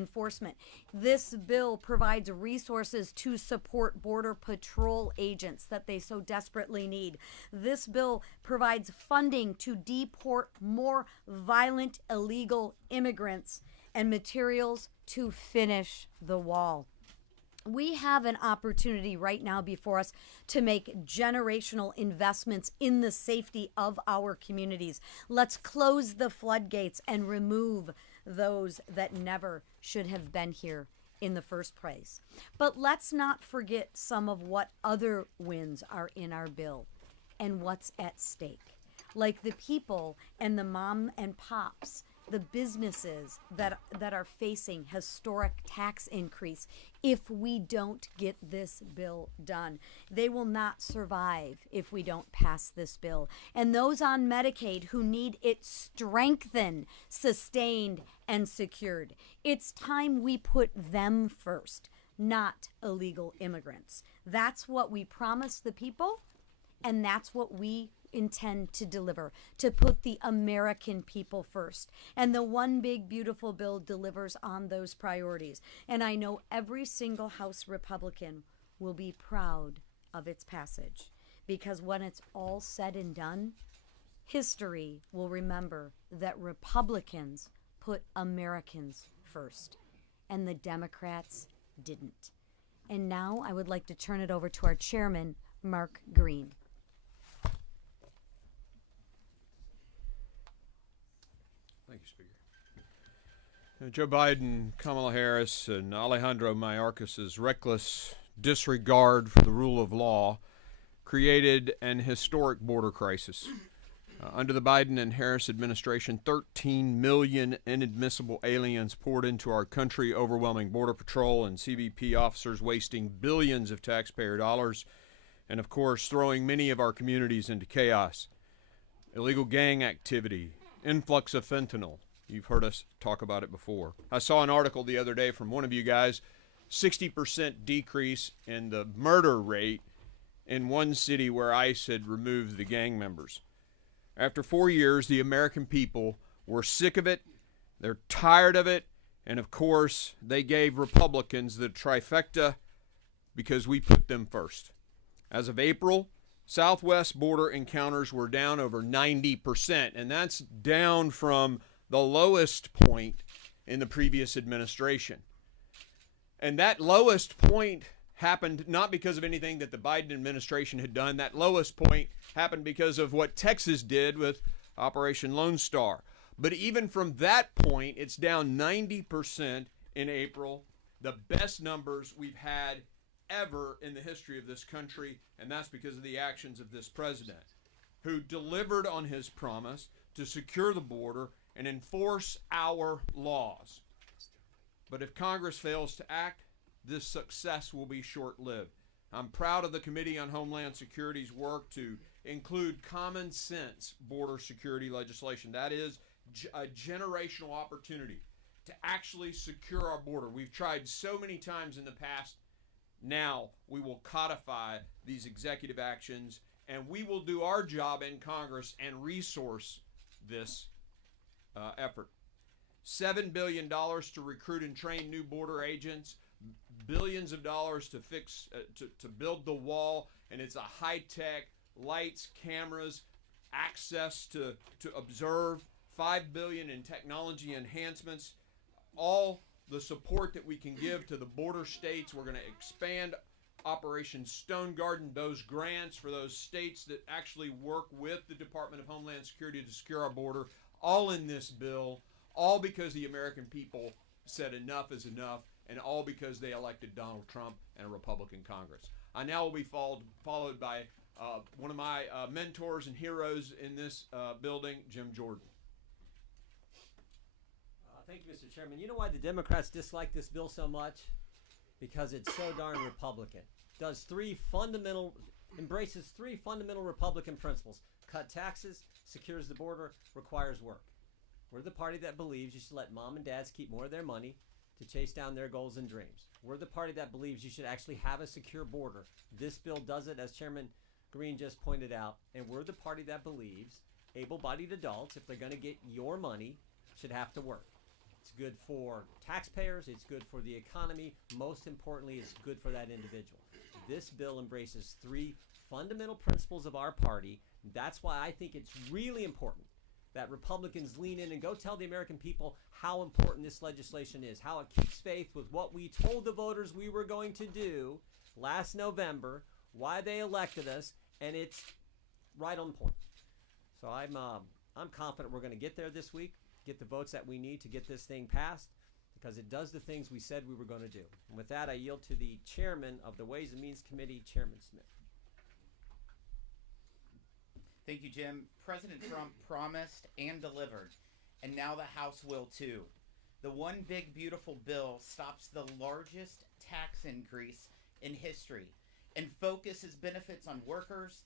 enforcement. This bill provides resources to support Border Patrol agents that they so desperately need. This bill provides funding to deport more violent illegal immigrants and materials to finish the wall. We have an opportunity right now before us to make generational investments in the safety of our communities. Let's close the floodgates and remove those that never should have been here in the first place. But let's not forget some of what other wins are in our bill and what's at stake, like the people and the mom and pops, the businesses that are facing historic tax increase if we don't get this bill done. They will not survive if we don't pass this bill. And those on Medicaid who need it strengthened, sustained, and secured. It's time we put them first, not illegal immigrants. That's what we promised the people, and that's what we intend to deliver, to put the American people first. And the One Big Beautiful Bill delivers on those priorities. And I know every single House Republican will be proud of its passage, because when it's all said and done, history will remember that Republicans put Americans first, and the Democrats didn't. And now I would like to turn it over to our chairman, Mark Green. Thank you, Speaker. Joe Biden, Kamala Harris, and Alejandro Mayorkas's reckless disregard for the rule of law created an historic border crisis. Under the Biden and Harris administration, 13 million inadmissible aliens poured into our country, overwhelming Border Patrol and CBP officers, wasting billions of taxpayer dollars, and of course, throwing many of our communities into chaos. Illegal gang activity, influx of fentanyl. You've heard us talk about it before. I saw an article the other day from one of you guys, 60% decrease in the murder rate in one city where ICE had removed the gang members. After 4 years, the American people were sick of it, they're tired of it, and of course, they gave Republicans the trifecta because we put them first. As of April, Southwest border encounters were down over 90%, and that's down from the lowest point in the previous administration. And that lowest point happened not because of anything that the Biden administration had done. That lowest point happened because of what Texas did with Operation Lone Star. But even from that point, it's down 90% in April, the best numbers we've had ever in the history of this country, and that's because of the actions of this president, who delivered on his promise to secure the border and enforce our laws. But if Congress fails to act, this success will be short-lived. I'm proud of the Committee on Homeland Security's work to include common sense border security legislation. That is a generational opportunity to actually secure our border. We've tried so many times in the past. Now we will codify these executive actions, and we will do our job in Congress and resource this effort. $7 billion to recruit and train new border agents, billions of dollars to to build the wall, and it's a high-tech, lights, cameras, access to observe, $5 billion in technology enhancements, all the support that we can give to the border states. We're going to expand Operation Stone Garden, those grants for those states that actually work with the Department of Homeland Security to secure our border, all in this bill, all because the American people said enough is enough, and all because they elected Donald Trump and a Republican Congress. I now will be followed by one of my mentors and heroes in this building, Jim Jordan. Thank you, Mr. Chairman. You know why the Democrats dislike this bill so much? Because it's so darn Republican. Embraces three fundamental Republican principles. Cut taxes, secures the border, requires work. We're the party that believes you should let mom and dads keep more of their money to chase down their goals and dreams. We're the party that believes you should actually have a secure border. This bill does it, as Chairman Green just pointed out. And we're the party that believes able-bodied adults, if they're going to get your money, should have to work. It's good for taxpayers. It's good for the economy. Most importantly, it's good for that individual. This bill embraces three fundamental principles of our party. That's why I think it's really important that Republicans lean in and go tell the American people how important this legislation is, how it keeps faith with what we told the voters we were going to do last November, why they elected us, and it's right on point. So I'm confident we're going to get there this week, get the votes that we need to get this thing passed, because it does the things we said we were going to do. And with that, I yield to the chairman of the Ways and Means Committee, Chairman Smith. Thank you, Jim. President Trump promised and delivered, and now the House will too. The One Big Beautiful Bill stops the largest tax increase in history and focuses benefits on workers,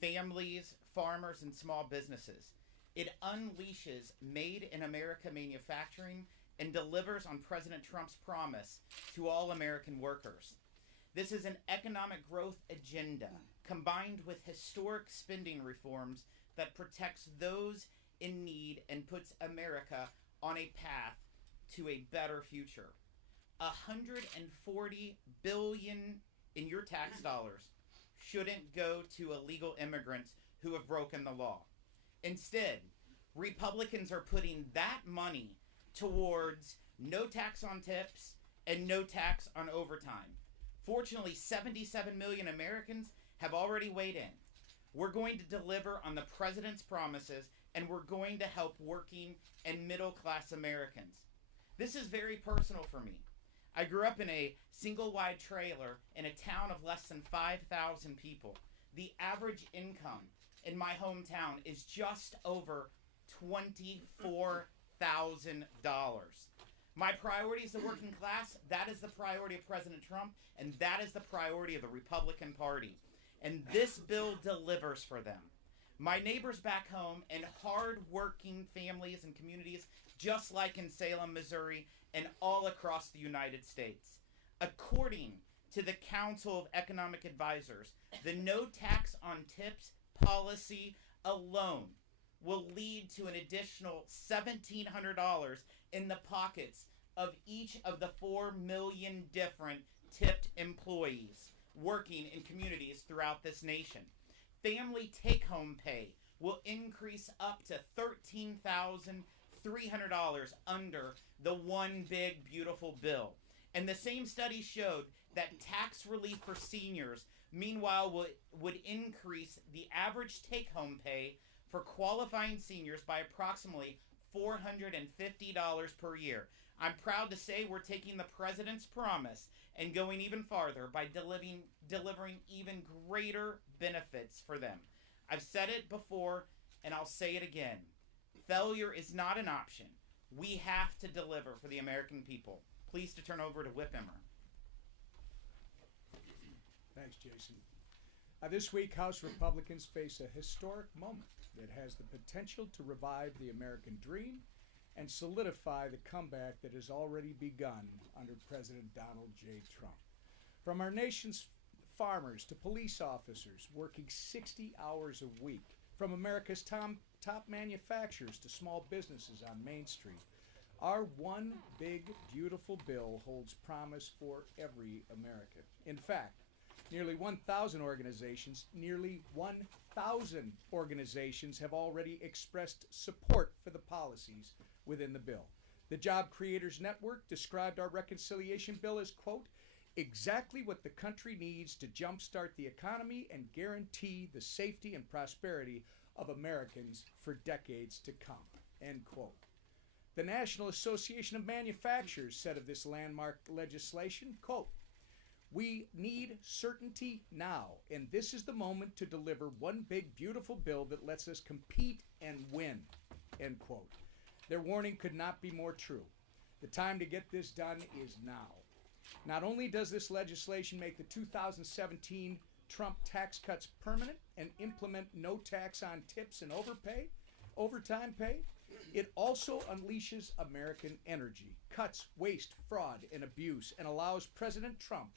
families, farmers, and small businesses. It unleashes Made in America manufacturing and delivers on President Trump's promise to all American workers. This is an economic growth agenda combined with historic spending reforms that protects those in need and puts America on a path to a better future. $140 billion in your tax dollars shouldn't go to illegal immigrants who have broken the law. Instead, Republicans are putting that money towards no tax on tips and no tax on overtime. Fortunately, 77 million Americans have already weighed in. We're going to deliver on the president's promises, and we're going to help working and middle-class Americans. This is very personal for me. I grew up in a single-wide trailer in a town of less than 5,000 people. The average income in my hometown is just over $24,000. My priority is the working class. That is the priority of President Trump, and that is the priority of the Republican Party. And this bill delivers for them. My neighbors back home and hard-working families and communities just like in Salem, Missouri, and all across the United States. According to the Council of Economic Advisors, the no tax on tips policy alone will lead to an additional $1,700 in the pockets of each of the 4 million different tipped employees working in communities throughout this nation. Family take-home pay will increase up to $13,300 under the One Big Beautiful Bill. And the same study showed that tax relief for seniors, meanwhile, would increase the average take-home pay for qualifying seniors by approximately $450 per year. I'm proud to say we're taking the president's promise and going even farther by delivering even greater benefits for them. I've said it before, and I'll say it again. Failure is not an option. We have to deliver for the American people. Pleased to turn over to Whip Emmer. Thanks, Jason. This week, House Republicans face a historic moment that has the potential to revive the American dream and solidify the comeback that has already begun under President Donald J. Trump. From our nation's farmers to police officers working 60 hours a week, from America's top manufacturers to small businesses on Main Street, our One Big Beautiful Bill holds promise for every American. In fact, nearly 1,000 organizations have already expressed support for the policies within the bill. The Job Creators Network described our reconciliation bill as, quote, exactly what the country needs to jumpstart the economy and guarantee the safety and prosperity of Americans for decades to come, end quote. The National Association of Manufacturers said of this landmark legislation, quote, we need certainty now, and this is the moment to deliver one big, beautiful bill that lets us compete and win, end quote. Their warning could not be more true. The time to get this done is now. Not only does this legislation make the 2017 Trump tax cuts permanent and implement no tax on tips and overtime pay, it also unleashes American energy, cuts waste, fraud, and abuse, and allows President Trump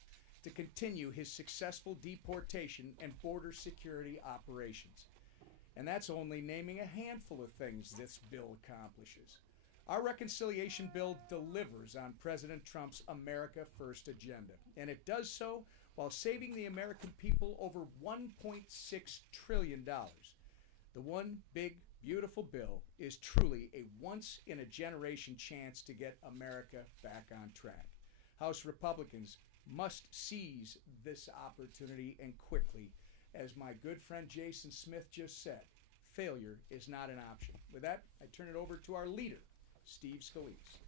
to continue his successful deportation and border security operations. And that's only naming a handful of things this bill accomplishes. Our reconciliation bill delivers on President Trump's America First agenda, and it does so while saving the American people over $1.6 trillion. The one big, beautiful bill is truly a once-in-a-generation chance to get America back on track. House Republicans must seize this opportunity and quickly. As my good friend Jason Smith just said, failure is not an option. With that, I turn it over to our leader, Steve Scalise.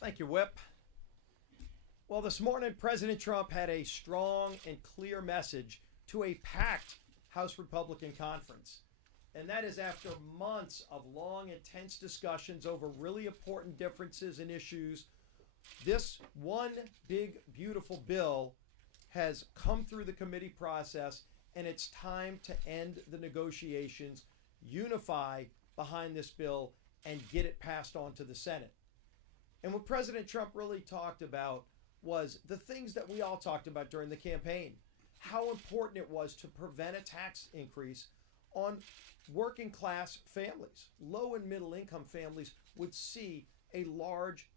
Thank you, Whip. Well, this morning, President Trump had a strong and clear message to a packed House Republican conference. And that is after months of long, intense discussions over really important differences and issues. This one big, beautiful bill has come through the committee process, and it's time to end the negotiations, unify behind this bill, and get it passed on to the Senate. And what President Trump really talked about was the things that we all talked about during the campaign. How important it was to prevent a tax increase on working class families. Low and middle income families would see a large,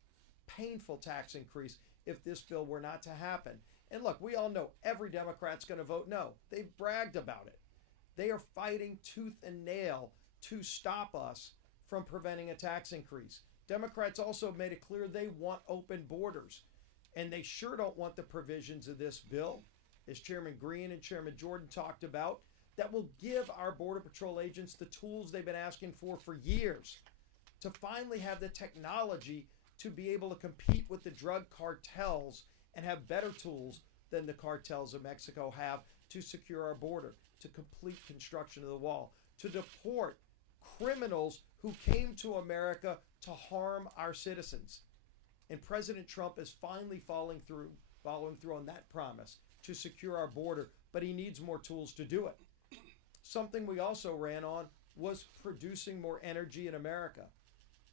painful tax increase if this bill were not to happen. And look, we all know every Democrat's going to vote no. They've bragged about it. They are fighting tooth and nail to stop us from preventing a tax increase. Democrats also made it clear they want open borders. And they sure don't want the provisions of this bill, as Chairman Green and Chairman Jordan talked about, that will give our Border Patrol agents the tools they've been asking for years to finally have the technology to be able to compete with the drug cartels and have better tools than the cartels of Mexico have to secure our border, to complete construction of the wall, to deport criminals who came to America to harm our citizens. And President Trump is finally following through on that promise to secure our border, but he needs more tools to do it. Something we also ran on was producing more energy in America.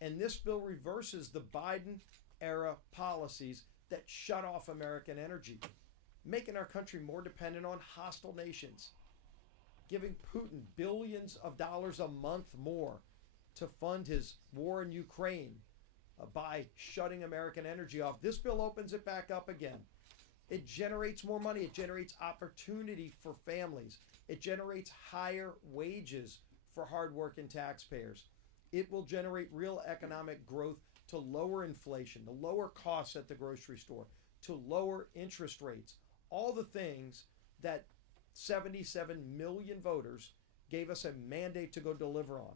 And this bill reverses the Biden-era policies that shut off American energy, making our country more dependent on hostile nations, giving Putin billions of dollars a month more to fund his war in Ukraine by shutting American energy off. This bill opens it back up again. It generates more money. It generates opportunity for families. It generates higher wages for hardworking taxpayers. It will generate real economic growth to lower inflation, to lower costs at the grocery store, to lower interest rates. All the things that 77 million voters gave us a mandate to go deliver on.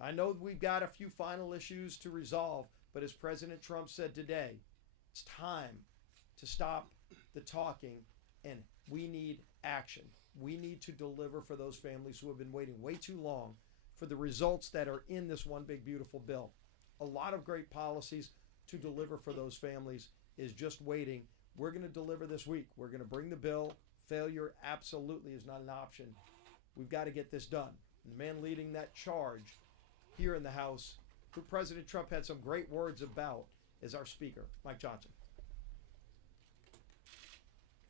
I know we've got a few final issues to resolve, but as President Trump said today, it's time to stop the talking and we need action. We need to deliver for those families who have been waiting way too long for the results that are in this one big beautiful bill. A lot of great policies to deliver for those families is just waiting. We're going to deliver this week. We're going to bring the bill. Failure absolutely is not an option. We've got to get this done. And the man leading that charge here in the House, who President Trump had some great words about, is our Speaker, Mike Johnson.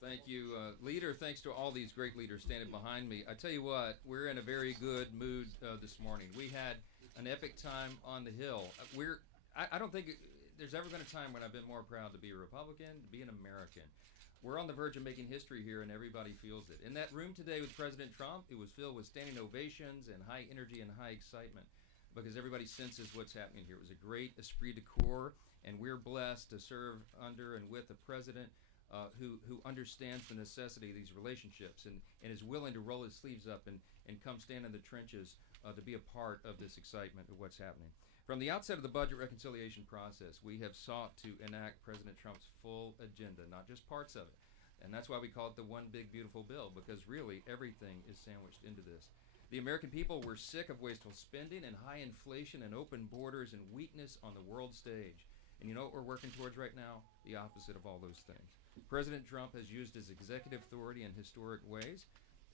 Thank you, Leader. Thanks to all these great leaders standing behind me. I tell you what, we're in a very good mood this morning. We had an epic time on the Hill. I don't think there's ever been a time when I've been more proud to be a Republican, to be an American. We're on the verge of making history here, and everybody feels it. In that room today with President Trump, it was filled with standing ovations and high energy and high excitement because everybody senses what's happening here. It was a great esprit de corps, and we're blessed to serve under and with a president who understands the necessity of these relationships and is willing to roll his sleeves up and come stand in the trenches to be a part of this excitement of what's happening. From the outset of the budget reconciliation process, we have sought to enact President Trump's full agenda, not just parts of it. And that's why we call it the one big beautiful bill, because really everything is sandwiched into this. The American people were sick of wasteful spending and high inflation and open borders and weakness on the world stage. And you know what we're working towards right now? The opposite of all those things. President Trump has used his executive authority in historic ways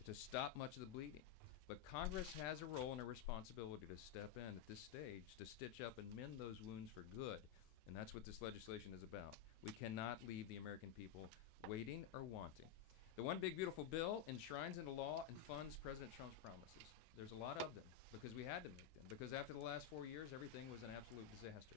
to stop much of the bleeding. But Congress has a role and a responsibility to step in at this stage to stitch up and mend those wounds for good. And that's what this legislation is about. We cannot leave the American people waiting or wanting. The one big beautiful bill enshrines into law and funds President Trump's promises. There's a lot of them. because we had to make them, because after the last 4 years, everything was an absolute disaster.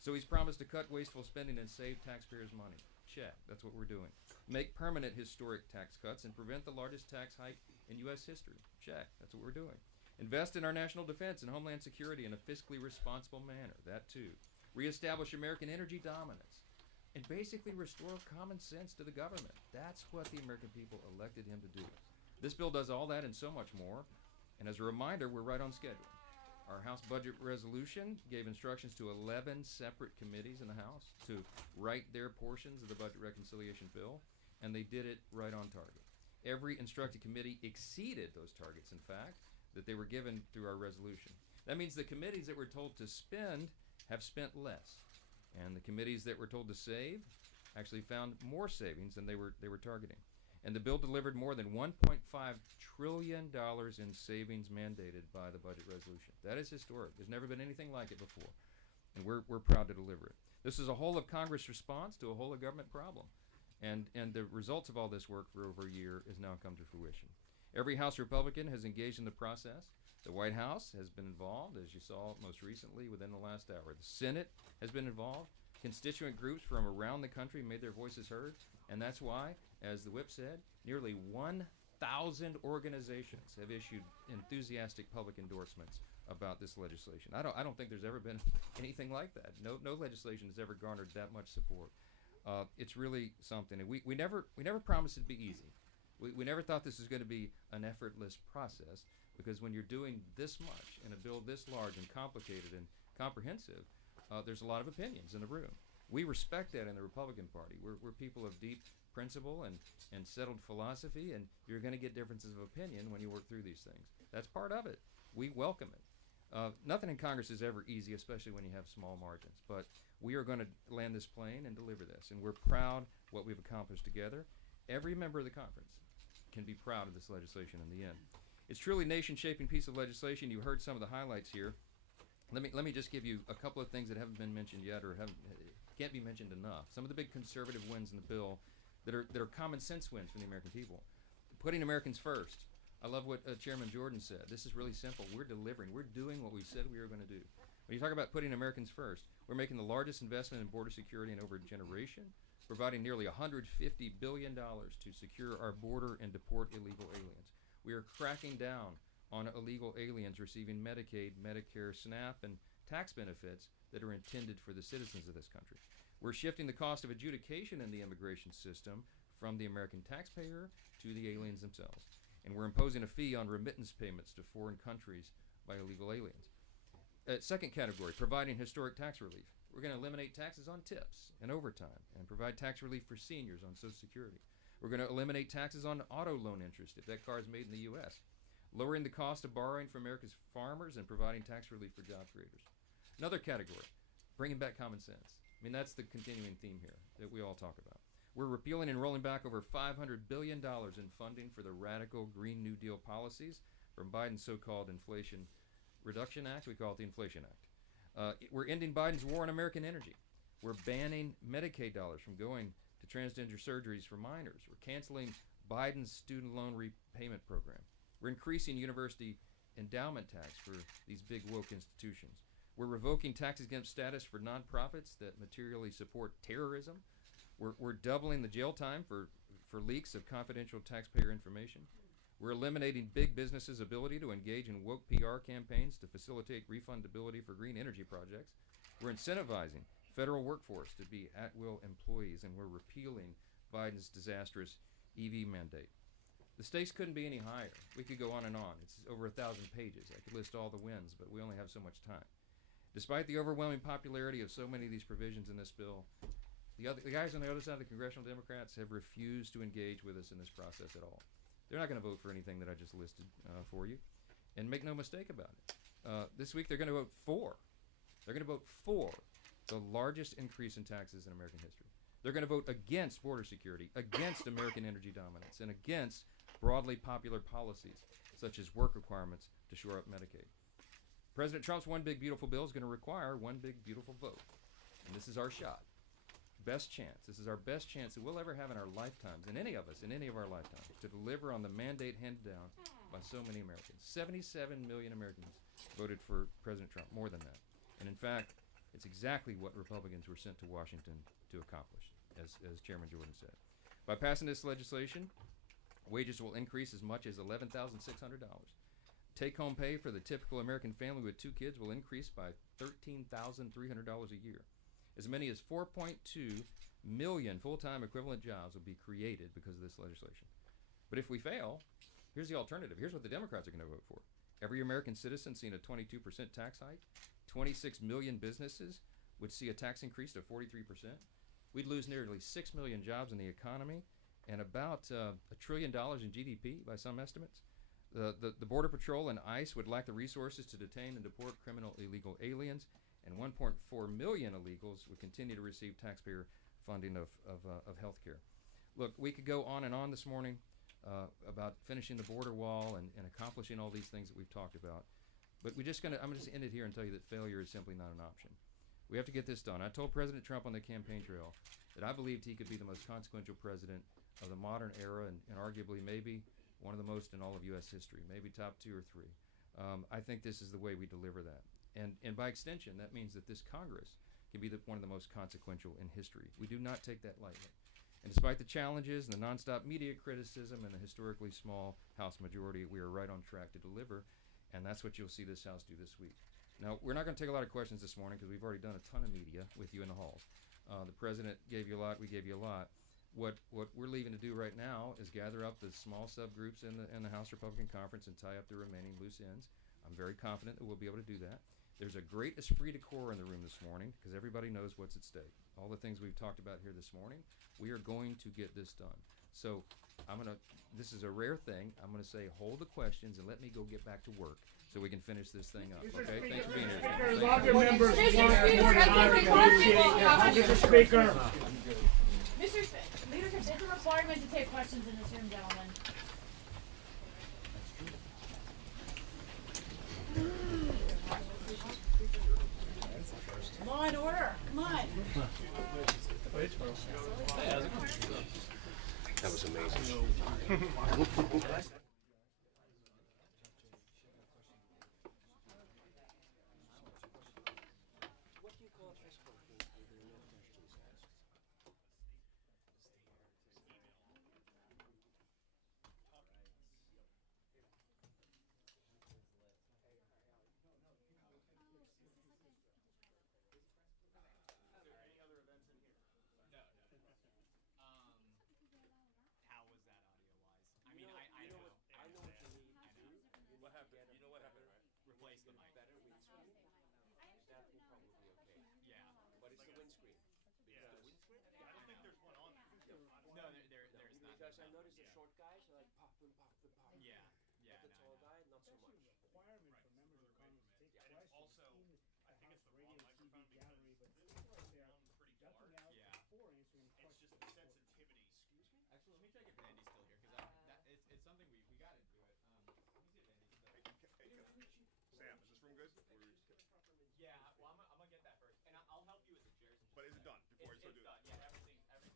So he's promised to cut wasteful spending and save taxpayers' money. Check. That's what we're doing. Make permanent historic tax cuts and prevent the largest tax hike in U.S. history. Check. That's what we're doing. Invest in our national defense and homeland security in a fiscally responsible manner. That too. Reestablish American energy dominance. And basically restore common sense to the government. That's what the American people elected him to do. This bill does all that and so much more. And as a reminder, we're right on schedule. Our House Budget Resolution gave instructions to 11 separate committees in the House to write their portions of the Budget Reconciliation Bill, and they did it right on target. Every instructed committee exceeded those targets, in fact, that they were given through our resolution. That means the committees that were told to spend have spent less, and the committees that were told to save actually found more savings than they were targeting. And the bill delivered more than $1.5 trillion in savings mandated by the budget resolution. That is historic. There's never been anything like it before, and we're proud to deliver it. This is a whole of Congress response to a whole of government problem, and the results of all this work for over a year has now come to fruition. Every House Republican has engaged in the process. The White House has been involved, as you saw most recently within the last hour. The Senate has been involved. Constituent groups from around the country made their voices heard, and that's why, as the whip said, nearly 1,000 organizations have issued enthusiastic public endorsements about this legislation. I don't think there's ever been anything like that. No legislation has ever garnered that much support. It's really something, and we never promised it'd be easy. We never thought this was going to be an effortless process, because when you're doing this much in a bill this large and complicated and comprehensive, there's a lot of opinions in the room. We respect that in the Republican Party. We're people of deep principle and settled philosophy, and you're going to get differences of opinion when you work through these things. That's part of it. We welcome it. Nothing in Congress is ever easy, especially when you have small margins, but we are going to land this plane and deliver this, and we're proud what we've accomplished together. Every member of the conference can be proud of this legislation in the end. It's truly a nation-shaping piece of legislation. You heard some of the highlights here. Let me just give you a couple of things that haven't been mentioned yet, or can't be mentioned enough. Some of the big conservative wins in the bill that are common sense wins for the American people. Putting Americans first. I love what Chairman Jordan said. This is really simple. We're delivering. We're doing what we said we were going to do. When you talk about putting Americans first, we're making the largest investment in border security in over a generation, providing nearly $150 billion to secure our border and deport illegal aliens. We are cracking down on illegal aliens receiving Medicaid, Medicare, SNAP, and tax benefits that are intended for the citizens of this country. We're shifting the cost of adjudication in the immigration system from the American taxpayer to the aliens themselves. And we're imposing a fee on remittance payments to foreign countries by illegal aliens. Second category, providing historic tax relief. We're going to eliminate taxes on tips and overtime and provide tax relief for seniors on Social Security. We're going to eliminate taxes on auto loan interest if that car is made in the U.S., lowering the cost of borrowing for America's farmers and providing tax relief for job creators. Another category, bringing back common sense. I mean, that's the continuing theme here that we all talk about. We're repealing and rolling back over $500 billion in funding for the radical Green New Deal policies from Biden's so-called Inflation Reduction Act. We call it the Inflation Act. We're ending Biden's war on American energy. We're banning Medicaid dollars from going to transgender surgeries for minors. We're canceling Biden's student loan repayment program. We're increasing university endowment tax for these big woke institutions. We're revoking tax exempt status for nonprofits that materially support terrorism. We're doubling the jail time for leaks of confidential taxpayer information. We're eliminating big businesses' ability to engage in woke PR campaigns to facilitate refundability for green energy projects. We're incentivizing federal workforce to be at-will employees, and we're repealing Biden's disastrous EV mandate. The stakes couldn't be any higher. We could go on and on. It's over 1,000 pages. I could list all the wins, but we only have so much time. Despite the overwhelming popularity of so many of these provisions in this bill, the guys on the other side of the Congressional Democrats have refused to engage with us in this process at all. They're not going to vote for anything that I just listed for you. And make no mistake about it. This week they're going to vote for. They're going to vote for the largest increase in taxes in American history. They're going to vote against border security, against American energy dominance, and against broadly popular policies such as work requirements to shore up Medicaid. President Trump's One Big Beautiful Bill is going to require one big beautiful vote. And this is our shot. Best chance. This is our best chance that we'll ever have in our lifetimes, in any of us, in any of our lifetimes, to deliver on the mandate handed down by so many Americans. 77 million Americans voted for President Trump, more than that. And in fact, it's exactly what Republicans were sent to Washington to accomplish, as Chairman Jordan said. By passing this legislation, wages will increase as much as $11,600. Take-home pay for the typical American family with 2 kids will increase by $13,300 a year. As many as 4.2 million full-time equivalent jobs will be created because of this legislation. But if we fail, here's the alternative. Here's what the Democrats are going to vote for. Every American citizen seeing a 22% tax hike. 26 million businesses would see a tax increase to 43%. We'd lose nearly 6 million jobs in the economy and about $1 trillion in GDP by some estimates. The Border Patrol and ICE would lack the resources to detain and deport criminal illegal aliens, and 1.4 million illegals would continue to receive taxpayer funding of health care. Look, we could go on and on this morning about finishing the border wall and accomplishing all these things that we've talked about. But I'm just end it here and tell you that failure is simply not an option. We have to get this done. I told President Trump on the campaign trail that I believed he could be the most consequential president of the modern era and arguably maybe one of the most in all of U.S. history, maybe top 2 or 3. I think this is the way we deliver that. And by extension, that means that this Congress can be one of the most consequential in history. We do not take that lightly. And despite the challenges and the nonstop media criticism and the historically small House majority, we are right on track to deliver, and that's what you'll see this House do this week. Now, we're not going to take a lot of questions this morning because we've already done a ton of media with you in the halls. The President gave you a lot, we gave you a lot. What we're leaving to do right now is gather up the small subgroups in the House Republican Conference and tie up the remaining loose ends. I'm very confident that we'll be able to do that. There's a great esprit de corps in the room this morning because everybody knows what's at stake. All the things we've talked about here this morning, we are going to get this done. So this is a rare thing. I'm going to say hold the questions and let me go get back to work so we can finish this thing up. Okay? Thanks for being here. Other members Mr. Speaker. Leadership, it's a requirement to take questions in this room, gentlemen. Law and order, come on. That was amazing. I noticed the short guys are like pop and pop and pop. Yeah, yeah. But the tall guy, not so much. Requirement for members of Congress to take questions also, in I think it's the radio, wrong TV microphone gallery, but because people are there pretty ducking far. out Yeah. before answering It's questions. just the sensitivity. Excuse me? Actually, let me check if Andy's still here because it's something we got into it. Let me see if Andy's still. Sam, is this room good? Yeah, well, I'm gonna get that first, and I'll help you with the chairs. But is it done before It's I do done. that? Yeah, everything's done.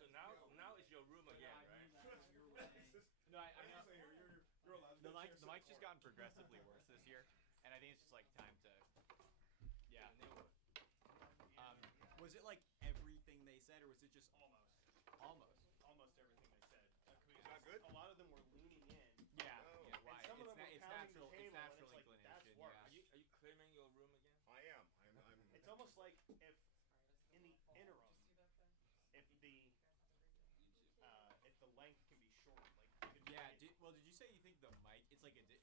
So now it's your room again, right? No, I mean, You're allowed. the mic's just gotten progressively worse this year, and I think it's just like time to. Yeah. Was it like everything they said, or was it just almost everything they said? Is that good? A lot of them were leaning in. Yeah. Oh. Yeah. Why? And some of them were It's pounding the natural. table, It's and natural it's like, inclination. that's Yeah. worse. Are you claiming your room again? I am. It's almost like if in the interim, if the length can be short, like you could Yeah. Did you say you think the mic?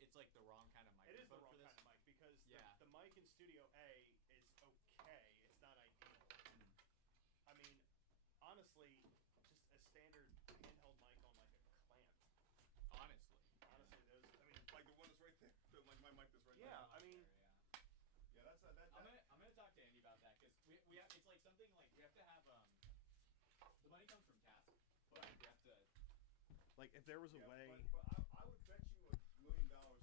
It's like the wrong kind of microphone. it is the wrong for this? kind of mic because Yeah. the mic in Studio A is okay. It's not ideal. I mean, honestly, just a standard handheld mic on like a clamp. Honestly. Honestly, those. I mean, Like the one that's right there. Like my mic that's right yeah. there. I mean, Yeah, that's that. I'm gonna talk to Andy about that because we have, it's like something like we have to have the money comes from task, but we have to. like if there was a way. But I would bet you $1 million though.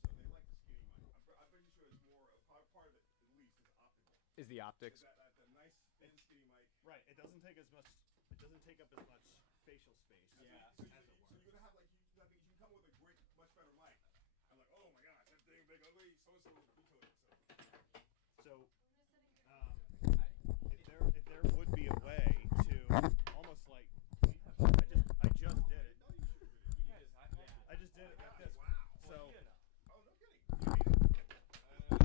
They like the skinny mic. I'm pretty sure it's more part of it at least is optical. Is the optics? That nice thin skinny mic. Right. It doesn't take as much. It doesn't take up as much facial space. Yeah. So you're gonna have like you can come with a great, much better mic. I'm like, saying big ugly, so and so vetoed it. So, if there would be a way to almost like I just did it. I just did it like this. So. Oh, no kidding.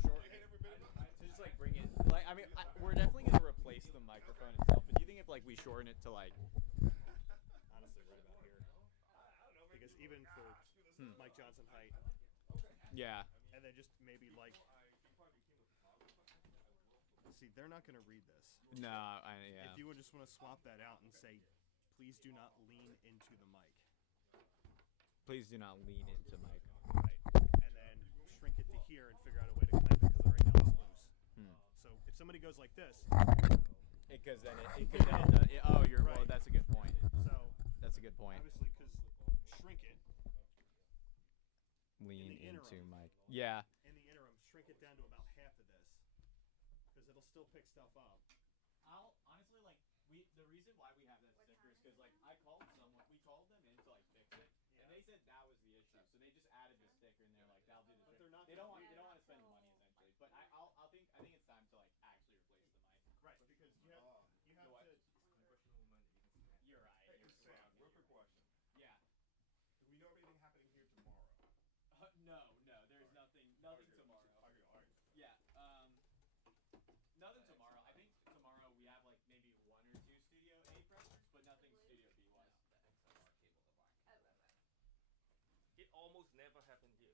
Short. You hate every bit of it. To just like bring it, like I mean, we're definitely gonna replace the microphone itself. But do you think if like we shorten it to like, Honestly, right about here. Because even for Mike Johnson height, yeah, and then just maybe like. See, they're not gonna read this. no, yeah. If you would just want to swap that out and say, please do not lean into the mic. Please do not lean into mic. Right. And then shrink it to here and figure out a way to clamp it because right now it's loose. So if somebody goes like this, Because then it could then oh, you're well. Right. That's a good point. so That's a good point. obviously because shrink it Lean the into interim. mic. Yeah. in the interim, shrink it down to about half of this because it'll still pick stuff up. I'll honestly like the reason why we have that sticker is because like we called them in to like fix it, and they said that was the issue, so they just added the sticker and they're like that'll do the But trick. they're not They gonna don't want do they don't want to spend the money essentially, but I think it's time to like actually replace the mic. Right. Because you have The what? to. You're right. Hey, You're Sam, correct. real quick question. Yeah. Do we know of anything happening here tomorrow? No, there's nothing tomorrow. Okay, all right. Yeah. Nothing tomorrow. I think tomorrow we have like maybe 1 or 2 Studio A pressers, but nothing Studio B wise. It almost never happened here.